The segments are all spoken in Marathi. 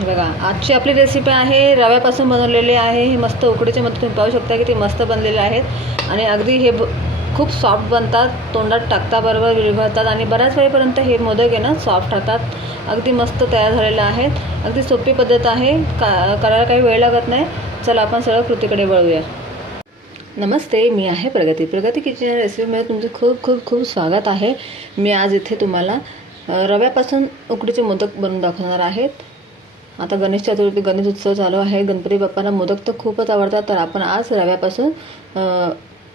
बघा आजची आपली रेसिपी आहे रव्यापासून बनवलेली आहे. हे मस्त उकडीचे मध्ये तुम्ही पाहू शकता की ते मस्त बनलेले आहेत. आणि अगदी हे ब- खूप सॉफ्ट बनतात तोंडात टाकताबरोबर विरघळतात आणि बऱ्याच वेळेपर्यंत हे मोदक आहे ना सॉफ्ट राहतात. अगदी मस्त तयार झालेले आहेत. अगदी सोपी पद्धत आहे का करायला काही वेळ लागत नाही. चला आपण सरळ कृतीकडे वळूया. नमस्ते मी आहे प्रगती. प्रगती किचन रेसिपीमध्ये तुमचं खूप खूप खूप स्वागत आहे. मी आज इथे तुम्हाला रव्यापासून उकडीचे मोदक बनवून दाखवणार आहेत आता गणेश चतुर्थी गणेश उत्सव चालू आहे. गणपती बाप्पांना मोदक तर खूपच आवडतात तर आपण आज रव्यापासून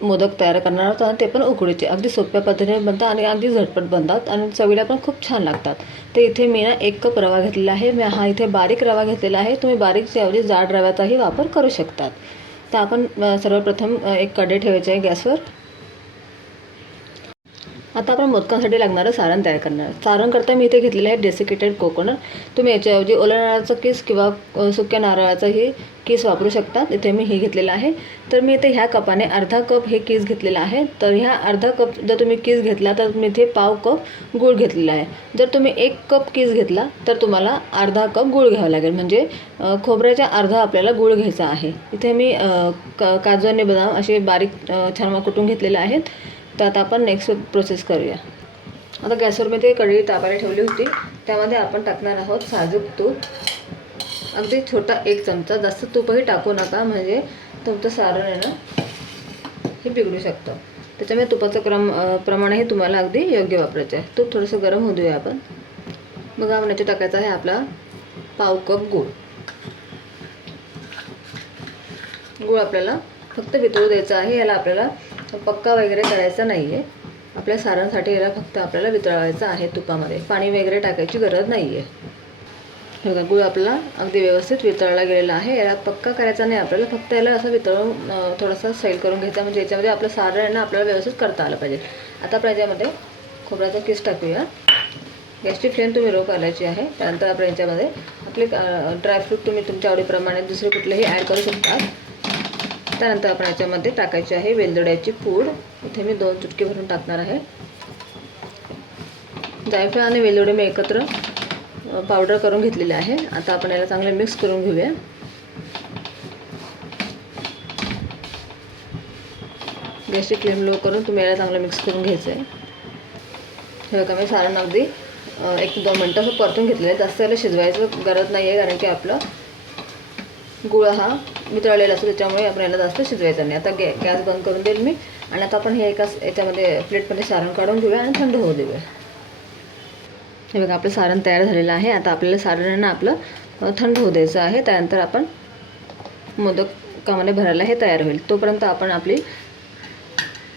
मोदक तयार करणार आहोत आणि ते पण उकडीचे. अगदी सोप्या पद्धतीने बनतात आणि अगदी झटपट बनतात आणि चवीला पण खूप छान लागतात. तर इथे मी ना एक कप रवा घेतलेला आहे. मी हा इथे बारीक रवा घेतलेला आहे. तुम्ही बारीकच्या ऐवजी जाड रव्याचाही वापर करू शकतात. तर आपण सर्वप्रथम एक कडे ठेवायचे आहे गॅसवर. आता आपण मोदकांसाठी लागणारं सारण तयार करणार. सारण करता मी इथे घेतलेलं आहे डेसिकेटेड कोकोनट तुम्ही याच्याऐवजी ओल्या नारळाचं किस किंवा सुक्या नारळाचंही केस वापरू शकता. इथे मी हे घेतलेलं आहे. तर मी इथे ह्या कपाने अर्धा कप हे केस घेतलेला आहे. तर ह्या अर्धा कप जर तुम्ही केस घेतला तर मी इथे पाव कप गूळ घेतलेला आहे. जर तुम्ही एक कप केस घेतला तर तुम्हाला अर्धा कप गूळ घ्यावा लागेल. म्हणजे खोबऱ्याच्या अर्धा आपल्याला गूळ घ्यायचा आहे. इथे मी क काजू आणि बदाम असे बारीक छान कुटून घेतलेले आहेत. तर आता आपण नेक्स्ट प्रोसेस करूया. आता गॅसवर मी ते कढई तापायला ठेवली होती. त्यामध्ये आपण टाकणार आहोत साजूक तूप. अगदी छोटा एक चमचा. जास्त तूपही टाकू नका म्हणजे तुमचं सारण आहे ना हे बिघडू शकतं. त्याच्यामुळे तुपाचं क्रम प्रमाण हे तुम्हाला अगदी योग्य वापरायचं आहे. तूप थोडंसं गरम होऊ देऊया आपण. मग आपण याच्यात टाकायचा आहे आपला पाव कप गूळ. गूळ आपल्याला फक्त वितळू द्यायचा आहे. याला आपल्याला पक्का वगैरे करायचा नाही आहे आपल्या सारांसाठी याला फक्त आपल्याला वितळवायचं आहे तुपामध्ये. पाणी वगैरे टाकायची गरज नाही आहे हे बघा गूळ आपला अगदी व्यवस्थित वितळला गेलेला आहे. याला पक्का करायचा नाही. आपल्याला फक्त याला असं वितळून थोडंसं थोडासा सैल करून घ्यायचा. म्हणजे याच्यामध्ये आपलं सारं आहे ना आपल्याला व्यवस्थित करता आलं पाहिजे. आता आपण याच्यामध्ये खोबऱ्याचा किस टाकूया. गॅसची फ्लेम तुम्ही रो करायची आहे. त्यानंतर आपण याच्यामध्ये आपले ड्रायफ्रूट तुम्ही तुमच्या आवडीप्रमाणे दुसरे कुठलेही ॲड करू शकता. त्यानंतर आपण याच्यामध्ये टाकायची आहे वेलदोड्याची पूड. इथे मी दोन चुटके भरून टाकणार आहे. जायफळ आणि वेलदोडे मी एकत्र पावडर करून घेतलेले आहे. आता आपण याला चांगले मिक्स करून घेऊया. गॅसची फ्लेम लो करून तुम्ही याला चांगलं मिक्स करून घ्यायचं आहे हे बघा मी सारण अगदी एक एक दोन मिनटं असं परतून घेतलेलं आहे. जास्त याला शिजवायचं गरज नाही आहे कारण की आपलं गुळ हा मितळलेला असतो त्याच्यामुळे आपण याला जास्त शिजवायचा नाही. आता गॅ गॅस बंद करून देईल मी. आणि आता आपण हे एका याच्यामध्ये प्लेटमध्ये सारण काढून घेऊया आणि थंड होऊ देऊया. हे बघा आपलं सारण तयार झालेलं आहे. आता आपल्याला सारण आपलं थंड होऊ द्यायचं आहे. त्यानंतर आपण मोदक कामाने भरायला हे तयार होईल. तोपर्यंत आपण आपली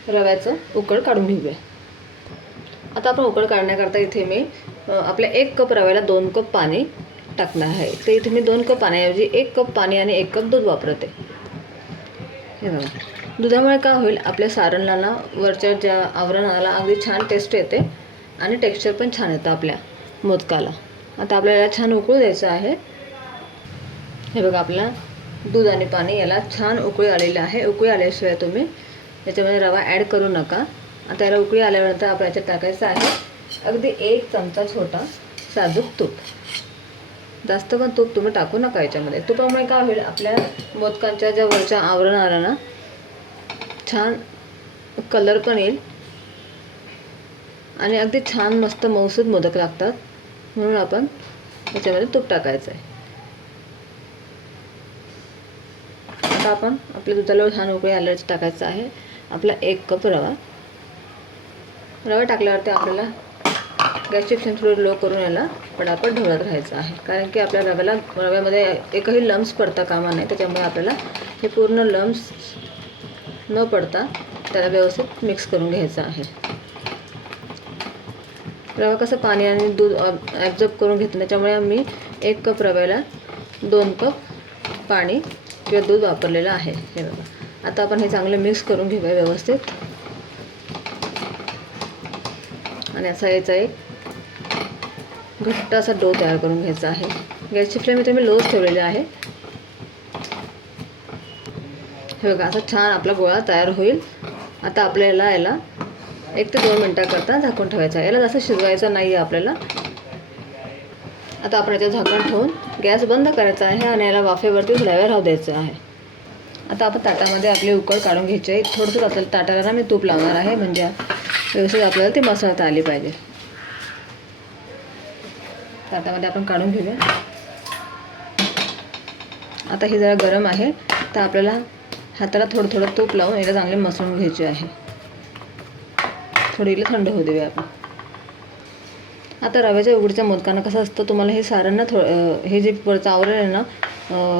रव्याचं उकळ काढून घेऊया. आता आपण उकळ काढण्याकरता इथे मी आपल्या एक कप रव्याला दोन कप पाणी टाकणार आहे. तर इथे मी दोन कप पाण्याऐवजी एक कप पाणी आणि एक कप दूध वापरते. हे बघा. दुधामुळे काय होईल? आपल्या सारणाला वरच्या ज्या आवरणाला अगदी छान टेस्ट येते आणि टेक्स्चर पण छान येतं आपल्या मोदकाला. आता आपल्याला छान उकळू द्यायचं आहे. हे बघा आपला दूध आणि पाणी याला छान उकळी आलेलं आहे. उकळी आल्याशिवाय तुम्ही याच्यामध्ये रवा ॲड करू नका. आता याला उकळी आल्यानंतर आपण याच्यात टाकायचं आहे अगदी एक चमचा छोटा साजूक तूप. जास्त पण तूप तुम्ही टाकू नका याच्यामध्ये. तुपामुळे काय होईल आपल्या मोदकांच्या ज्या वरच्या आवरणाला ना छान कलर पण येईल. आणि अगदी छान मस्त मौसूद मोदक लागतात. म्हणून आपण याच्यामध्ये तूप टाकायचं आहे आता आपण आपल्या दुधाला छान उकळी आल्याचं टाकायचं आहे. आपला एक कप रवा. रवा टाकल्यावरती आपल्याला गॅसची फ्लेम थोडं लो करून याला पण आपण ढवळत राहायचं आहे. कारण की आपल्या रव्याला रव्यामध्ये एकही लम्स पडता कामा नाही त्याच्यामुळे आपल्याला हे पूर्ण लम्स न पडता त्याला व्यवस्थित मिक्स करून घ्यायचं आहे. रवा कसं पाणी आणि दूध ॲब्झॉर्ब करून घेतो. त्याच्यामुळे मी एक कप रव्याला दोन कप पाणी किंवा दूध वापरलेलं आहे. हे बघा. आता आपण हे चांगलं मिक्स करून घेऊया व्यवस्थित. आणि असा याचा एक घट्ट असा डो तयार करून घ्यायचा आहे. गॅसची फ्लेम इथे मी लोच ठेवलेली आहे. हे बघा असा छान आपला गोळा तयार होईल. आता आपल्याला याला एक ते दोन मिनटाकरता झाकून ठेवायचा आहे. याला जास्त शिजवायचं नाही आहे आपल्याला. आता आपण याचं झाकण ठेवून गॅस बंद करायचा आहे आणि याला वाफेवरती थोड्या राहू द्यायचं आहे. आता आपण ताटामध्ये आपली उकळ काढून घ्यायची आहे. थोडंसं आपल्याला ताटाला मी तूप लावणार आहे. म्हणजे व्यवस्थित आपल्याला ती मसाळता आली पाहिजे. ताटामध्ये आपण काढून घेऊया. आता हे जरा गरम आहे. तर आपल्याला हाताला थोडं थोडं तूप लावून याला चांगले मसळून घ्यायचे आहे. थोडीला थंड होऊ देऊया आपण. आता रव्याच्या उघडीच्या मोदकांना कसं असतं तुम्हाला हे साऱ्यांना थो थोडं हे जे वरचं आवरण आहे ना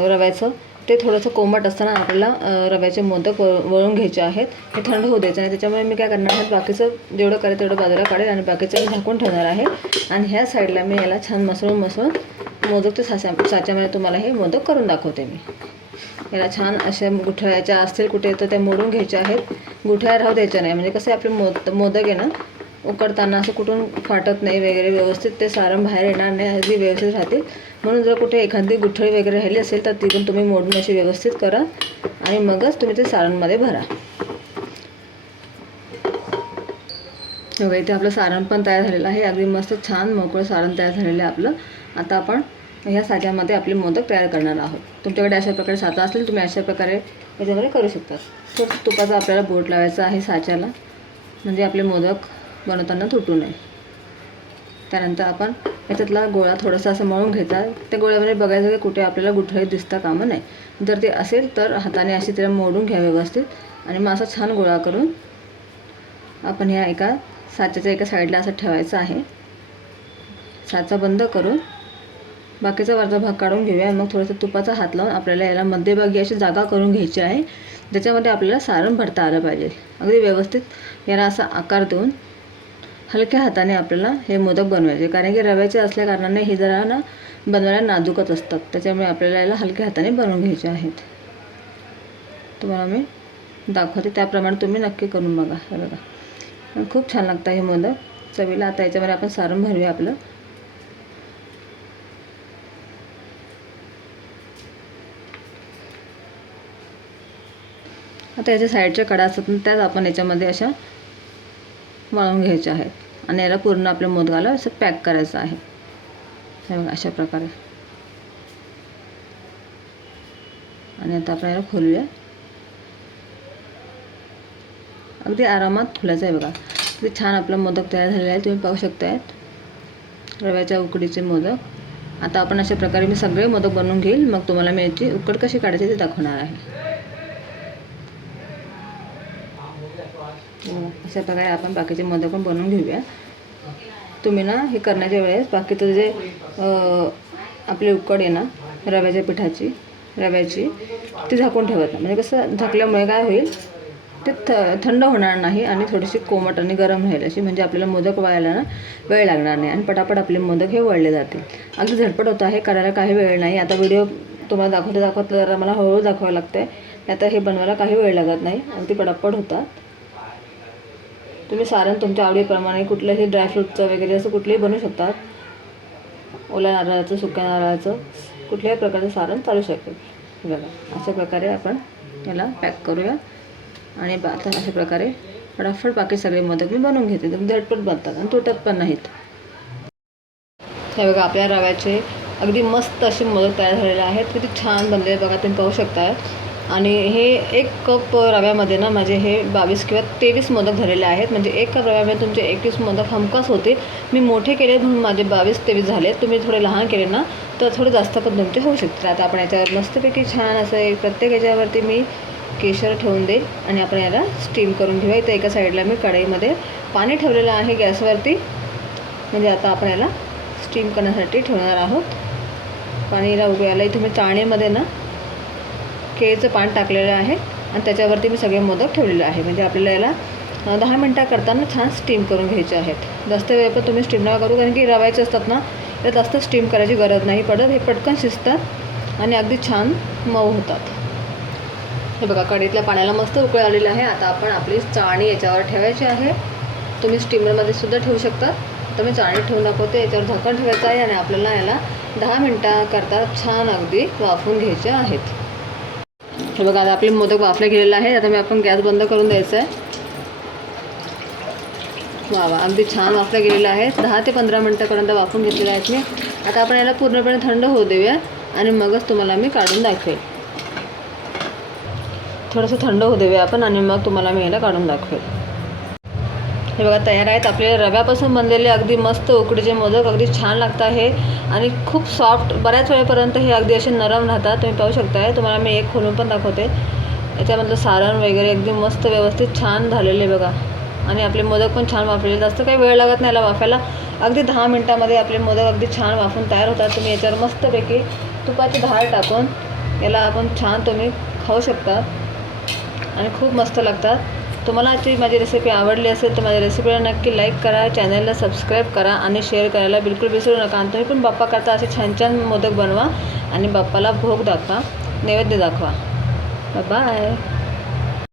रव्याचं ते थोडंसं कोमट असताना आपल्याला रव्याचे मोदक वळून घ्यायचे आहेत. हे थंड होऊ द्यायचं नाही त्याच्यामुळे मी काय करणार आहे बाकीचं जेवढं करेल तेवढं बाजूला काढेल आणि बाकीचं मी झाकून ठेवणार आहे. आणि ह्या साईडला मी याला छान मसळून मसळून मोदकच्या साच्या साच्यामध्ये तुम्हाला हे मोदक करून दाखवते मी. याला छान अशा गुठळ्याच्या असतील कुठे तर त्या मोडून घ्यायच्या आहेत. गुठळ्या राहू द्यायच्या नाही. म्हणजे कसं आहे आपले मोद मोदक आहे ना उकडताना असं कुठून फाटत नाही वगैरे व्यवस्थित ते सारण बाहेर येणार नाही अगदी व्यवस्थित राहतील. म्हणून जर कुठे एखादी गुठळी वगैरे राहिली असेल तर ती पण तुम्ही मोडून अशी व्यवस्थित करा आणि मगच तुम्ही ते सारणमध्ये भरा. बघा इथे आपलं सारण पण तयार झालेलं आहे. अगदी मस्त छान मोकळं सारण तयार झालेलं आहे आपलं. आता आपण ह्या साच्यामध्ये आपले मोदक तयार करणार आहोत. तुमच्याकडे अशा प्रकारे साचा असेल तुम्ही अशा प्रकारे याच्यामध्ये करू शकता. तर तुपाचा आपल्याला बोट लावायचा आहे साच्याला. म्हणजे आपले मोदक बनवताना तुटू नये. त्यानंतर आपण याच्यातला गोळा थोडासा असं मळून घ्यायचा. त्या गोळ्यामध्ये बघायचं की कुठे आपल्याला गुठळी दिसता कामं नाही. जर ते असेल तर हाताने अशी त्याला मोडून घ्या व्यवस्थित. आणि मग असं छान गोळा करून आपण ह्या एका साच्याच्या एका साईडला असं ठेवायचं आहे. साचा बंद करून बाकीचा वरचा भाग काढून घेऊया. मग थोडंसं तुपाचा हात लावून आपल्याला याला मध्यभागी अशी जागा करून घ्यायची आहे. ज्याच्यामध्ये आपल्याला सारण भरता आलं पाहिजे. अगदी व्यवस्थित याला असा आकार देऊन हलक्या हाताने आपल्याला हे मोदक बनवायचे. कारण की रव्याचे असल्या कारणाने हे जरा ना बनवायला नाजूकच असतात. त्याच्यामुळे आपल्याला याला हलक्या हाताने बनवून घ्यायचे आहेत. तुम्हाला मी दाखवते. त्याप्रमाणे तुम्ही नक्की करून बघा. हे बघा. खूप छान लागतं हे मोदक. चवीला आता याच्यामध्ये आपण सारण भरूया आपलं. आता याच्या साईडच्या कडा असतात ना त्याच आपण याच्यामध्ये अशा वाळून घ्यायचे आहेत. आणि याला पूर्ण आपल्या मोदकाला असं पॅक करायचं आहे. हे बघा अशा प्रकारे. आणि आता आपण याला खोलूया. अगदी आरामात खोलायचं आहे बघा. अगदी छान आपला मोदक तयार झालेला आहे. तुम्ही पाहू शकताय रव्याच्या उकडीचे मोदक. आता आपण अशा प्रकारे मी सगळे मोदक बनवून घेईल. मग तुम्हाला मी याची उकड कशी काढायची ते दाखवणार आहे. अशा प्रकारे आपण बाकीचे मोदक पण बनवून घेऊया. तुम्ही ना हे करण्याच्या वेळेस बाकीचं जे आपली उकड आहे ना रव्याच्या पिठाची रव्याची ती झाकून ठेवत म्हणजे कसं झाकल्यामुळे काय होईल ते थ थंड होणार नाही आणि थोडीशी कोमट आणि गरम राहील अशी. म्हणजे आपल्याला मोदक वाळायला ना वेळ लागणार नाही आणि पटापट आपले मोदक हे वळले जातील. अगदी झटपट होतं आहे करायला काही वेळ नाही. आता व्हिडिओ तुम्हाला दाखवता दाखवता जरा मला हळूहळू दाखवावं लागतं आहे आता हे बनवायला काही वेळ लागत नाही. अगदी पटापट होतात. तुम्ही सारण तुमच्या आवडीप्रमाणे कुठलंही ड्रायफ्रूटचं वगैरे असं कुठलंही बनवू शकतात ओल्या नारळाचं सुक्या नारळाचं कुठल्याही प्रकारचं सारण चालू शकेल बघा अशा प्रकारे आपण याला पॅक करूया. आणि बा- आता अशा प्रकारे फटाफट बाकी सगळे मोदक मी बनवून घेते. एकदम झटपट बनतात आणि तुटत पण नाहीत. हे बघा आपल्या रव्याचे अगदी मस्त असे मोदक तयार झालेले आहेत किती छान बनलेले बघा तुम्ही पाहू शकता आणि हे एक कप रव्यामध्ये ना माझे हे बावीस किंवा तेवीस मोदक झालेले आहेत. म्हणजे एक कप रव्यामध्ये तुमचे एकवीस मोदक हमखास होते मी मोठे केले म्हणून माझे बावीस तेवीस झाले. तुम्ही थोडे लहान केले ना तर थोडे जास्त पण तुमचे होऊ शकतील. आता आपण याच्यावर मस्तपैकी छान असं प्रत्येक याच्यावरती मी केशर ठेवून देईल आणि आपण याला स्टीम करून घेऊया. इथं एका साईडला मी कढईमध्ये पाणी ठेवलेलं आहे गॅसवरती. म्हणजे आता आपण याला स्टीम करण्यासाठी ठेवणार आहोत. पाणीला उगवायला इथे मी चाळणीमध्ये ना केळीचं पान टाकलेलं आहे आणि त्याच्यावरती मी सगळे मोदक ठेवलेले आहे. म्हणजे आपल्याला याला दहा मिनटाकरताना छान स्टीम करून घ्यायचे आहेत. जास्त वेळ पण तुम्ही स्टीम नका करू कारण की रवायचे असतात ना तर जास्त स्टीम करायची गरज नाही पडत. हे पटकन शिजतात आणि अगदी छान मऊ होतात. हे बघा कढीतल्या पाण्याला मस्त उकळ आलेलं आहे. आता आपण आपली चाळणी याच्यावर ठेवायची आहे. तुम्ही स्टीमरमध्ये सुद्धा ठेवू शकता. तर मी चाळणी ठेवून दाखवते. याच्यावर झाकण ठेवायचं आहे आणि आपल्याला याला दहा मिनटाकरता छान अगदी वाफून घ्यायचे आहेत. हे बघा आता आपले मोदक वाफले गेलेले आहेत. आता मी आपण गॅस बंद करून द्यायचं आहे वा वा अगदी छान वाफले गेलेले आहेत. दहा ते पंधरा मिनटापर्यंत वाफून घेतलेले आहेत मी. आता आपण याला पूर्णपणे थंड होऊ देऊया आणि मगच तुम्हाला मी काढून दाखवेल. थोडंसं थंड होऊ देऊया आपण आणि मग तुम्हाला मी याला काढून दाखवेल. हे बघा तयार आहेत. आपले रव्यापासून बनलेले अगदी मस्त उकडीचे मोदक अगदी छान लागत हे. आणि खूप सॉफ्ट बऱ्याच वेळेपर्यंत हे अगदी असे नरम राहतात. तुम्ही पाहू शकताय. तुम्हाला मी एक खोलून पण दाखवते. याच्यामधलं सारण वगैरे अगदी मस्त व्यवस्थित छान झालेले बघा. आणि आपले मोदक पण छान वाफलेले. जास्त काही वेळ लागत नाही याला वाफायला. अगदी दहा मिनटामध्ये आपले मोदक अगदी छान वाफून तयार होतात. तुम्ही याच्यावर मस्तपैकी तुपाची धार टाकून याला आपण छान तुम्ही खाऊ शकता. आणि खूप मस्त लागतात. तुम्हाला आजची माझी रेसिपी आवडली असेल तर माझ्या रेसिपीला नक्की लाईक करा चॅनलला सबस्क्राईब करा आणि शेअर करायला बिलकुल विसरू नका. आणि तुम्ही पण बाप्पा करता असे छान छान मोदक बनवा आणि बाप्पाला भोग दाखवा नैवेद्य दाखवा. बाय